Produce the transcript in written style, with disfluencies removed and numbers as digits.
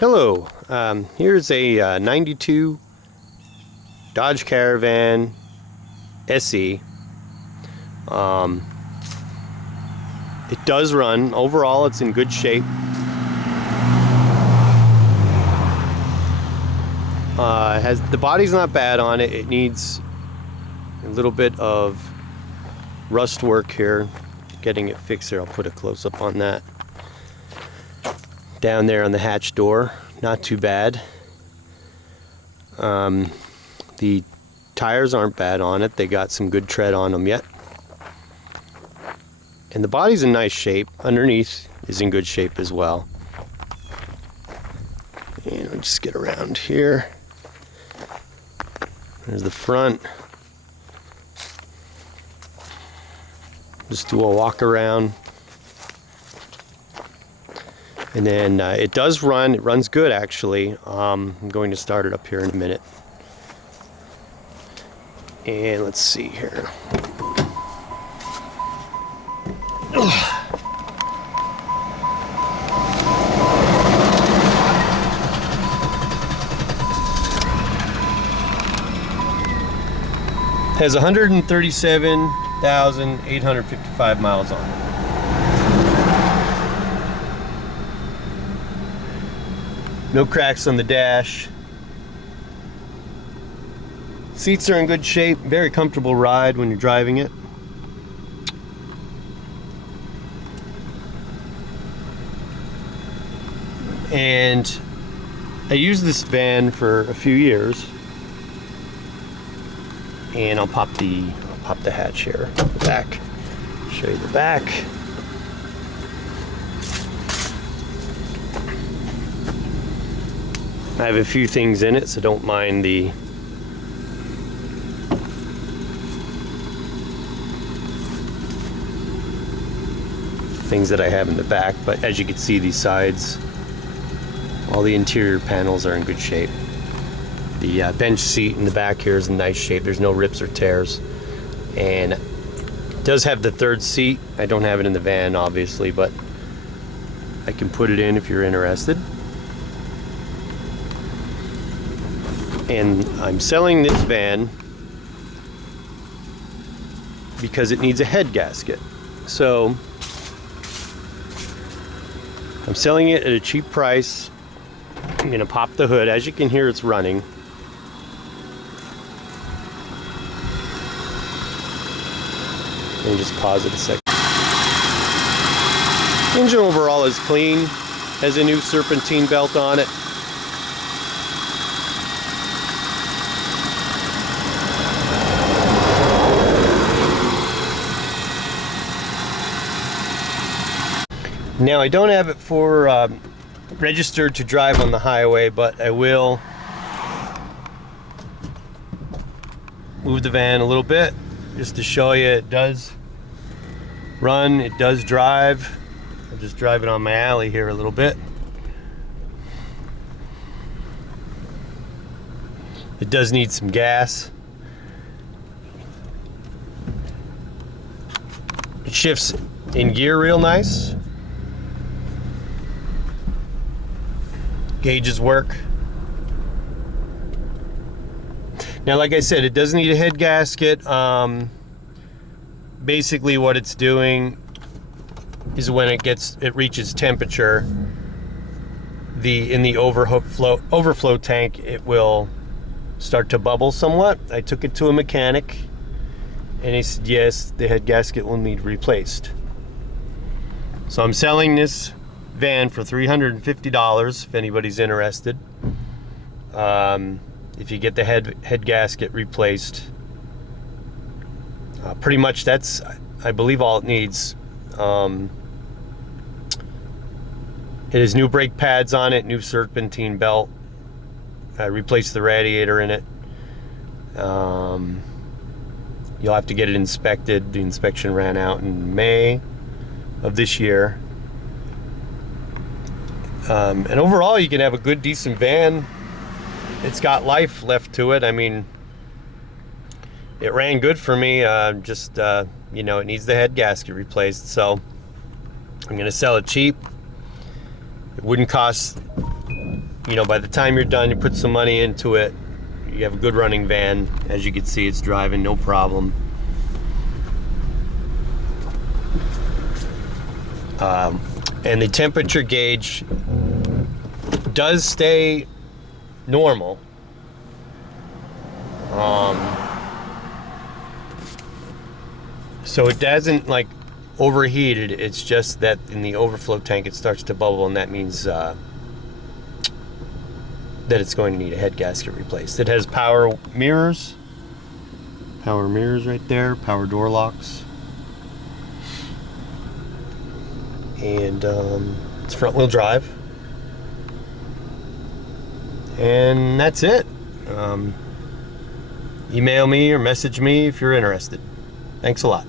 Hello, here's a 92 Dodge Caravan SE. It does run. Overall, it's in good shape. The body's not bad on it. It needs a little bit of rust work here, getting it fixed here. I'll put a close-up on that. Down there on the hatch door, not too bad. The tires aren't bad on it. They got some good tread on them yet. And the body's in nice shape. Underneath is in good shape as well. And I'll just get around here. There's the front. Just do a walk around. And then it does run. It runs good, actually. I'm going to start it up here in a minute. And let's see here. Has 137,855 miles on it. No cracks on the dash. Seats are in good shape. Very comfortable ride when you're driving it. And I used this van for a few years. And I'll pop the hatch here, the back. Show you the back. I have a few things in it, so don't mind the things that I have in the back, but as you can see, these sides, all the interior panels are in good shape. The bench seat in the back here is in nice shape. There's no rips or tears. And it does have the third seat. I don't have it in the van, obviously, but I can put it in if you're interested. And I'm selling this van because it needs a head gasket. So I'm selling it at a cheap price. I'm going to pop the hood. As you can hear, it's running. Let me just pause it a second. Engine overall is clean. Has a new serpentine belt on it. Now I don't have it for registered to drive on the highway, but I will move the van a little bit just to show you it does run, it does drive. I'll just drive it on my alley here a little bit. It does need some gas. It shifts in gear real nice. Gauges work. Now, like I said, it does need a head gasket. Basically what it's doing is when it reaches temperature, in the overflow tank, it will start to bubble somewhat. I took it to a mechanic and he said yes, the head gasket will need replaced. So I'm selling this van for $350 if anybody's interested. If you get the head gasket replaced, pretty much that's, I believe, all it needs. It has new brake pads on it, new serpentine belt. I replaced the radiator in it. You'll have to get it inspected. The inspection ran out in May of this year. And overall, you can have a good, decent van. It's got life left to it. I mean, it ran good for me. You know, it needs the head gasket replaced. So I'm going to sell it cheap. It wouldn't cost you know, by the time you're done, you put some money into it, you have a good running van. As you can see, it's driving no problem. And the temperature gauge does stay normal. So it doesn't like overheated. It's just that in the overflow tank it starts to bubble, and that means that it's going to need a head gasket replaced. It has power mirrors right there, power door locks, and it's front wheel drive, and that's it. Email me or message me if you're interested. Thanks a lot.